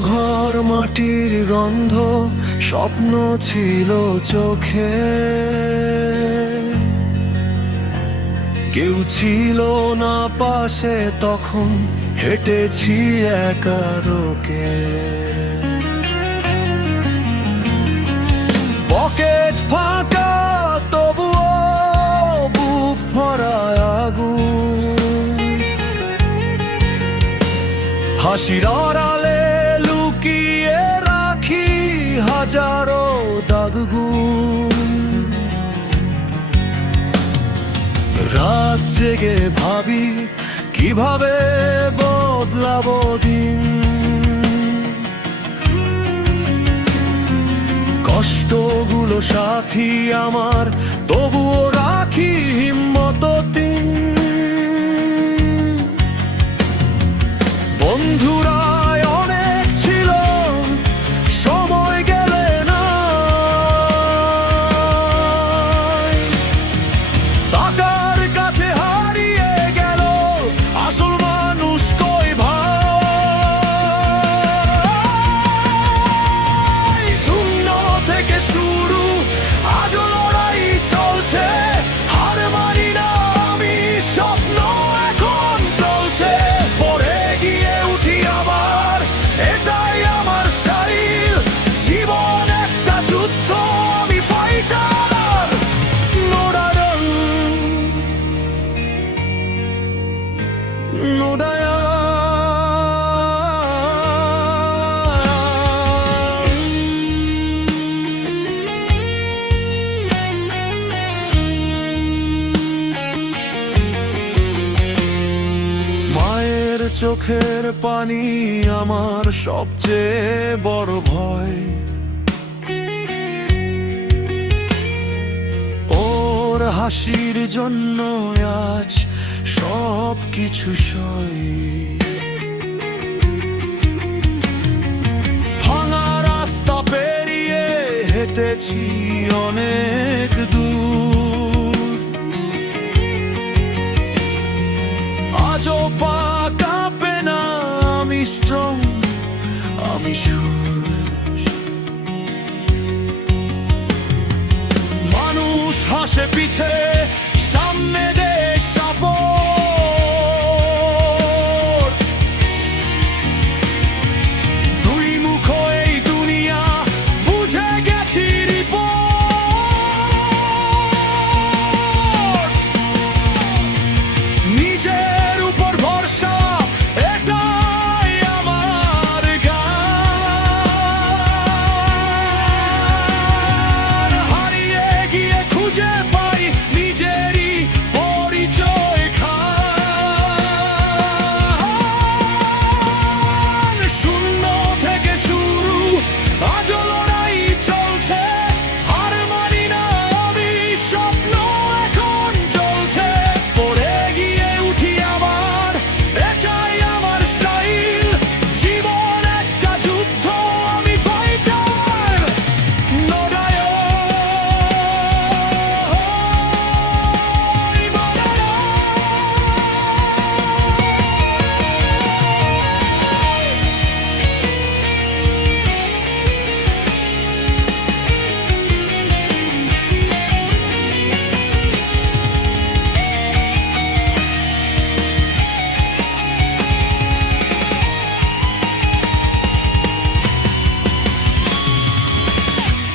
ঘর, মাটির গন্ধ, স্বপ্ন ছিল চোখে। কেউ ছিল না পাশে তখন, হেঁটেছি একা রোকে। পকেট ফাঁকা তবুও বুক ভরা আগুন। হাসির আড়ালে লুকিয়ে রাখি হাজারো দাগগুন। রাত জেগে ভাবি কিভাবে বদলাবো দিন। কষ্টগুলো সাথী আমার, তবুও রাখি হিম্মত তিন। বন্ধুরা অনেক ছিল, সময় গেলে না। টাকার কাছে হারিয়ে গেল আসল মানুষ কই ভাই। শূন্য থেকে শুরু, আজও লড়াই চলছে। হার মানি না আমি, স্বপ্ন এখন চলছে। পড়ে গিয়ে উঠি আবার, এটাই আমার স্টাইল। জীবন একটা যুদ্ধ, আমি fighter. No daya, no daya। মায়ের চোখের পানি আমার সবচেয়ে বড় ভয়। ওর হাসির জন্য আজ সব কিছু সই। ভাঙা রাস্তা পেরিয়ে হেঁটেছি অনেক দূর। আজও পা কাঁপে না, আমি স্ট্রং, আমি সুর। মানুষ হাসে পিছে, সামনে দেশ সাপোর্ট। দুই মুখ এই দুনিয়া, বুঝে গেছি রিপোর্ট। নিজের উপর ভরসা, এটাই আমার গান। হারিয়ে গিয়ে খুঁজে পাই নিজেরই পরিচয় খান। শূন্য থেকে শুরু, আজও লড়াই চলছে। হার মানি না আমি, স্বপ্ন এখন চলছে। পড়ে গিয়ে উঠি আবার, এটাই আমার স্টাইল। জীবন একটা যুদ্ধ, আমি ফাইটার। No daya,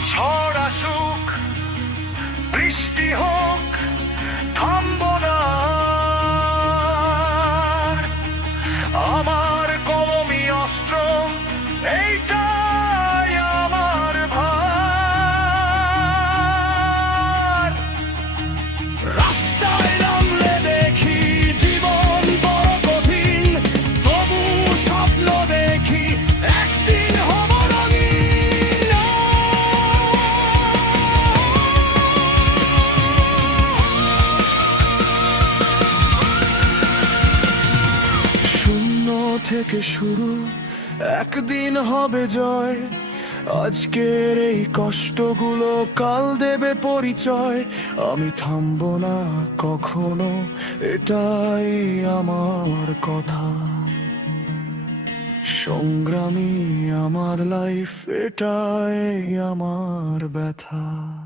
ঝড় আসুক, বৃষ্টি হোক, থামবো না। আমার কলমি অস্ত্র, এইটাই আমার ভার। রাস্তায় নামলে দেখি জীবন বড় কঠিন, তবু স্বপ্ন দেখি একদিন হব রঙিন। শূন্য থেকে শুরু, একদিন হবে জয়। আজকের এই কষ্টগুলো কাল দেবে পরিচয়। আমি থামবো না কখনো, এটাই আমার কথা। সংগ্রামী আমার লাইফ, এটাই আমার ব্যথা।